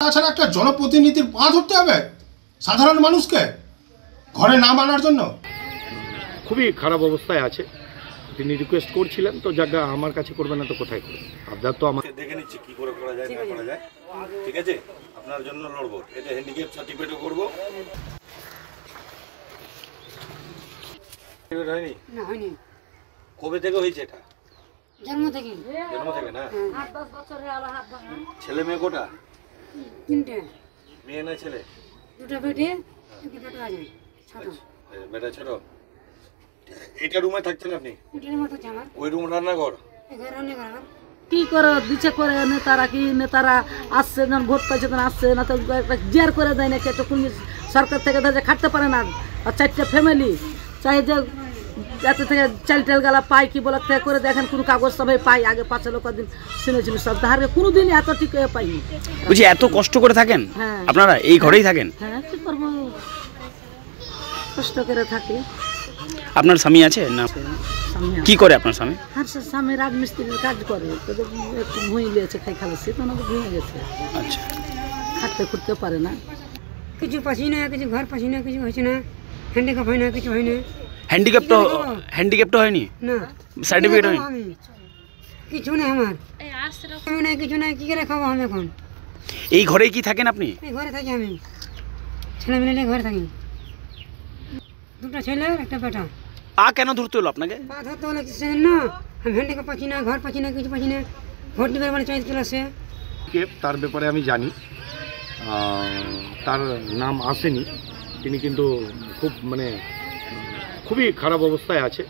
তাছাড়া একটা জনপ্রতিনিধির পা ধরতে হবে সাধারণ মানুষকে ঘরে না মানার জন্য। খুবই খারাপ অবস্থায় আছে। তিনি রিকোয়েস্ট করছিলেন, তো জায়গা আমার কাছে করবে না তো কোথায় করবে? আপনার তো আমাকে দেখে নিচ্ছি কি করে করা যায় না করা যায়। ঠিক আছে, আপনার জন্য লড়বো। এটা হ্যান্ডিক্যাপ সার্টিফিকেটও করবো। হয়নি? না হয়নি। কবে থেকে হয়েছে এটা? জন্ম থেকে। জন্ম থেকে না? 8-10 বছরের আলো হাত ভাঙা। ছেলে মেয়ে কোটা? 3টে। মেয়ে না ছেলে? 2টা বেটে, একটা বেটা আছে ছোট। বেটা ছোট। এটা রুমে থাকছেন আপনি? এটার মতো জামার। ওই রুম রান্নাঘর? এখানে রান্নাঘর। কি করে দিচ্ছে করে নেতারা আসছে, যখন ভোট পাইছে তখন আসছে না, তো একটা জেয়ার করে দেয় না একটা কোন সরকার থেকে ধরে খাটতে পারে না। আর 4টে ফ্যামিলি চাই যে যাতে থেকে চাল টাল গালা পাই কি বলে থেকে করে দেখেন কোনো কাগজ সবাই পাই। আগে 5 লোক দিন শুনেছিল সব, তাহারে কোনোদিন এত ঠিক পাইনি। বুঝি এত কষ্ট করে থাকেন হ্যাঁ, আপনারা এই ঘরেই থাকেন? হ্যাঁ, কি করবো, কষ্ট করে থাকি। আপনার স্বামী আছে না? কি করে আপনার স্বামী? আর স্বামী রাজমিস্ত্রির কাজ করে, একটু ভুঁই লিয়েছে খাই খালাচ্ছে, তো ওনাকে ভুঁয়ে গেছে। আচ্ছা, খাটতে খুঁড়তে পারে না। কিছু পাচ্ছি না, কিছু ঘর পাচ্ছি না, কিছু হচ্ছে না, হ্যান্ডিক্যাপ হয় না, কিছু হয় না। হ্যান্ডিক্যাপ তো হয়নি? না সার্টিফিকেট হয়নি? কিছু নেই আমার, আমি নাই, কিছু নাই, কি করে খাবো আমি এখন? এই ঘরেই কি থাকেন আপনি? এই ঘরে থাকি আমি, ছেলে মেয়ে নিয়ে ঘরে থাকি। 2টা ছেলে একটা বেটা। পা কেন ধরতে হলো আপনাকে? পা ধরতে হলে কিছু না, আমি হ্যান্ডিক্যাপ পাচ্ছি না, ঘর পাচ্ছি না, কিছু পাচ্ছি না। ভোট দিবার মানে চাই চলে আসে। তার ব্যাপারে আমি জানি, তার নাম আসেনি। তিনি কিন্তু খুবই খারাপ অবস্থায় আছে।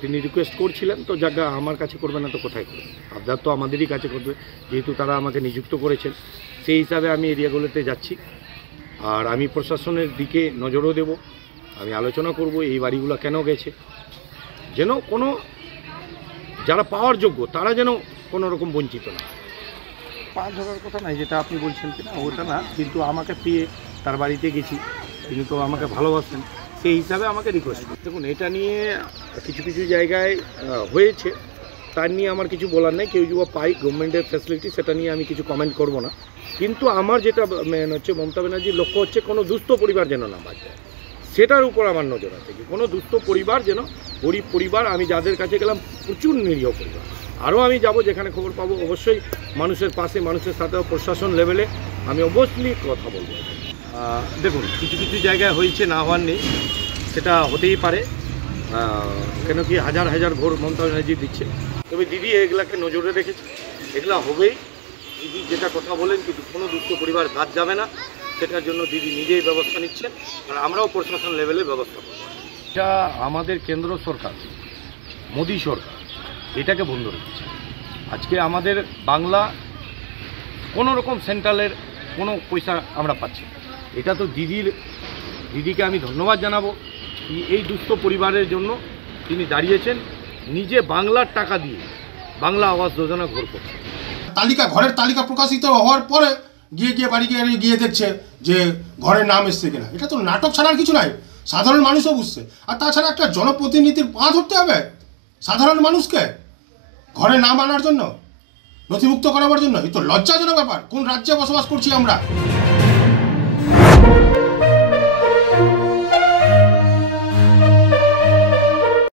তিনি রিকোয়েস্ট করছিলেন, তো জায়গা আমার কাছে করবে না তো কোথায় করবে? আপনার তো আমাদেরই কাছে করবে, যেহেতু তারা আমাকে নিযুক্ত করেছেন। সেই হিসাবে আমি এরিয়াগুলোতে যাচ্ছি, আর আমি প্রশাসনের দিকে নজরও দেব। আমি আলোচনা করব এই বাড়িগুলো কেন গেছে, যেন কোনো যারা পাওয়ার যোগ্য তারা যেন কোনো রকম বঞ্চিত না। পা ধরার কথা নাই, যেটা আপনি বলছেন কিনা ওটা না, কিন্তু আমাকে পেয়ে তার বাড়িতে গেছি, তিনি তো আমাকে ভালোবাসেন, সেই হিসাবে আমাকে রিকোয়েস্ট করেন। দেখুন, এটা নিয়ে কিছু কিছু জায়গায় হয়েছে, তার নিয়ে আমার কিছু বলার নেই। কেউ যদি পাই গভর্নমেন্টের ফ্যাসিলিটি, সেটা নিয়ে আমি কিছু কমেন্ট করব না। কিন্তু আমার যেটা হচ্ছে, মমতা ব্যানার্জির লক্ষ্য হচ্ছে কোনো দুস্থ পরিবার যেন না বাঁচে, সেটার উপর আমার নজর আছে। কি কোনো দুস্থ পরিবার যেন, গরিব পরিবার, আমি যাদের কাছে গেলাম প্রচুর নিরীহ পরিবার, আরও আমি যাব যেখানে খবর পাবো, অবশ্যই মানুষের পাশে, মানুষের সাথে প্রশাসন লেভেলে আমি অবশ্যই কথা বলবো। দেখুন, কিছু কিছু জায়গায় হয়েছে, না হওয়ার নেই, সেটা হতেই পারে। কেন কি হাজার হাজার ভোট মমতা ব্যানার্জি দিচ্ছে, তবে দিদি এগুলাকে নজরে রেখেছে, এগুলা হবেই। দিদি যেটা কথা বলেন, কিন্তু কোনো দুস্থ পরিবার বাদ যাবে না, সেটার জন্য দিদি নিজেই ব্যবস্থা নিচ্ছেন, আর আমরাও প্রশাসন লেভেলে ব্যবস্থা করব। এটা আমাদের কেন্দ্র সরকার, মোদী সরকার এটাকে বন্ধ রেখেছে। আজকে আমাদের বাংলা কোনো রকম সেন্ট্রালের কোনো পয়সা আমরা পাচ্ছি। এটা তো দিদিকে আমি ধন্যবাদ জানাবো, এই দুস্থ পরিবারের জন্য তিনি দাঁড়িয়েছেন, নিজে বাংলার টাকা দিয়ে বাংলা আবাস যোজনা ঘর করছে। ঘরের তালিকা প্রকাশিত হওয়ার পরে গিয়ে বাড়ি গিয়ে দেখছে যে ঘরের নাম এসছে কিনা। এটা তো নাটক ছাড়ার কিছু নাই, সাধারণ মানুষও বুঝছে। আর তাছাড়া একটা জনপ্রতিনিধির পা ধরতে হবে সাধারণ মানুষকে ঘরে না মানার জন্য, নথিভুক্ত করাবার জন্য। এই তো লজ্জাজনক ব্যাপার। কোন রাজ্যে বসবাস করছি আমরা?